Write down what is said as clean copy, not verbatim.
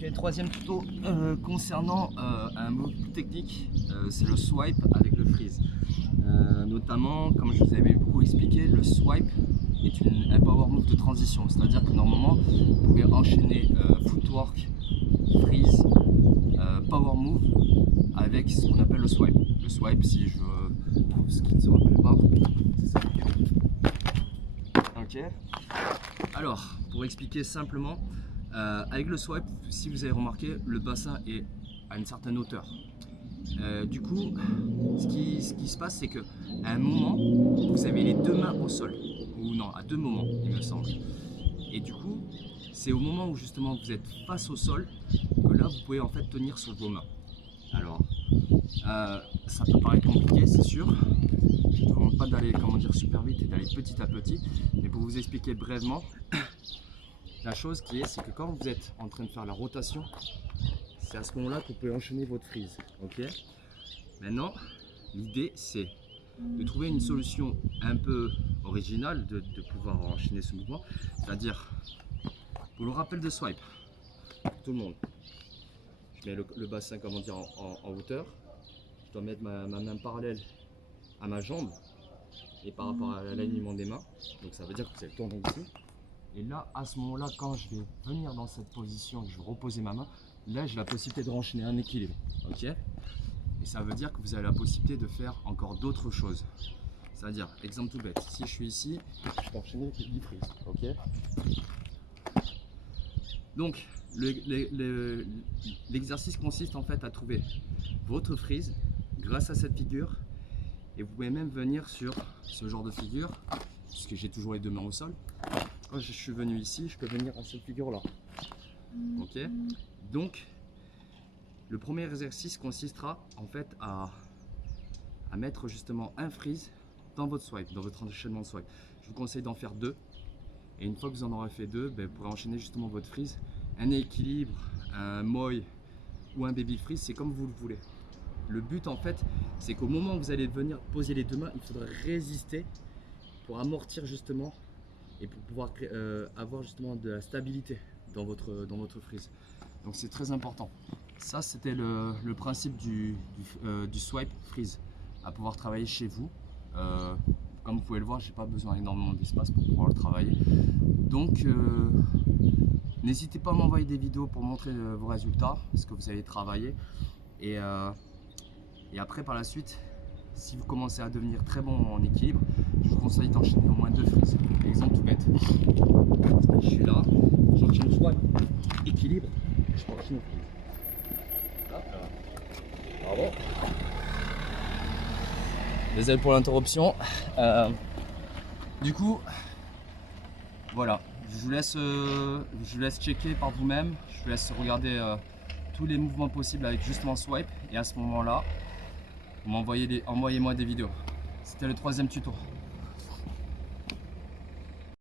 Ok, troisième tuto concernant un mot technique, c'est le swipe avec le freeze. Notamment, comme je vous avais beaucoup expliqué, le swipe est un power move de transition, c'est-à-dire que normalement vous pouvez enchaîner footwork, freeze, power move avec ce qu'on appelle le swipe. Le swipe, si je trouve ce qui ne se rappelle pas, c'est ça. Ok. Alors, pour expliquer simplement, avec le swipe, si vous avez remarqué, le bassin est à une certaine hauteur. Du coup, ce qui se passe, c'est qu'à un moment, vous avez les deux mains au sol. Ou non, à deux moments, il me semble. Et du coup, c'est au moment où justement vous êtes face au sol que là, vous pouvez en fait tenir sur vos mains. Alors, ça peut paraître compliqué, c'est sûr. Je ne recommande pas d'aller, super vite et d'aller petit à petit. Mais pour vous expliquer brièvement, la chose qui est, c'est que quand vous êtes en train de faire la rotation, c'est à ce moment-là que vous pouvez enchaîner votre freeze. Ok. Maintenant, l'idée, c'est de trouver une solution un peu originale de pouvoir enchaîner ce mouvement. C'est-à-dire, pour le rappel de swipe, tout le monde, je mets le bassin en hauteur. Je dois mettre ma main parallèle à ma jambe et par rapport à l'alignement des mains. Donc ça veut dire que vous allez tourner ici. Et là, à ce moment-là, quand je vais venir dans cette position, je vais reposer ma main, là j'ai la possibilité de renchaîner un équilibre. Ok. Et ça veut dire que vous avez la possibilité de faire encore d'autres choses. C'est-à-dire, exemple tout bête, si je suis ici, je peux enchaîner du freeze. Ok. Donc, l'exercice consiste en fait à trouver votre freeze grâce à cette figure. Et vous pouvez même venir sur ce genre de figure, puisque j'ai toujours les deux mains au sol. Quand je suis venu ici, je peux venir à cette figure-là. Ok. Donc, le premier exercice consistera en fait à mettre justement un freeze dans votre swipe, dans votre enchaînement de swipe. Je vous conseille d'en faire deux. Et une fois que vous en aurez fait deux, vous pourrez enchaîner justement votre freeze. Un équilibre, un moi ou un baby freeze, c'est comme vous le voulez. Le but en fait, c'est qu'au moment où vous allez venir poser les deux mains, il faudra résister pour amortir justement et pour pouvoir avoir justement de la stabilité dans votre freeze. Donc c'est très important. Ça c'était le principe du swipe freeze à pouvoir travailler chez vous. Comme vous pouvez le voir, j'ai pas besoin énormément d'espace pour pouvoir le travailler. Donc n'hésitez pas à m'envoyer des vidéos pour montrer vos résultats, ce que vous avez travaillé. Et après, par la suite, si vous commencez à devenir très bon en équilibre, je vous conseille d'enchaîner au moins deux freezes. Exemple tout bête. Je suis là, j'enchaîne swipe, équilibre, je peux enchaîner freeze. Là, bravo. Désolé pour l'interruption. Du coup, voilà. Je vous laisse checker par vous-même. Je vous laisse regarder tous les mouvements possibles avec justement swipe. Et à ce moment-là, envoyez-moi des vidéos. C'était le troisième tuto.